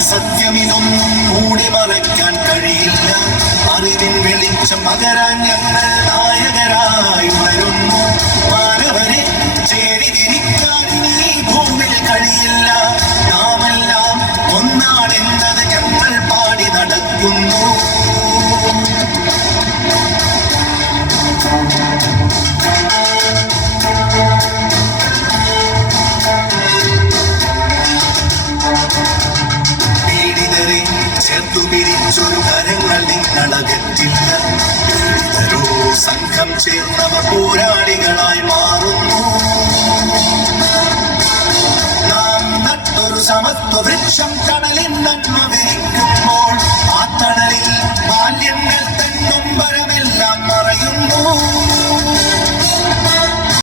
സത്യമിതൊന്നും മൂടി മറയ്ക്കാൻ കഴിയില്ല. അറിവിൻ വെളിച്ചം പകരാൻ ഞങ്ങൾ ചേർത്തു പിരിച്ചൊരു കരങ്ങൾ നിങ്ങളകറ്റില്ല പീഡിതരോ സംഘം ചേർന്നവ പോരാളികളായി മാറുന്നു. നാം നട്ടൊരു സമത്വ വൃക്ഷം കടലിൽ നന്മ വിരിക്കുമ്പോൾ ആ തണലിൽ ബാല്യങ്ങൾ തന്നും വരമെല്ലാം മറയുന്നു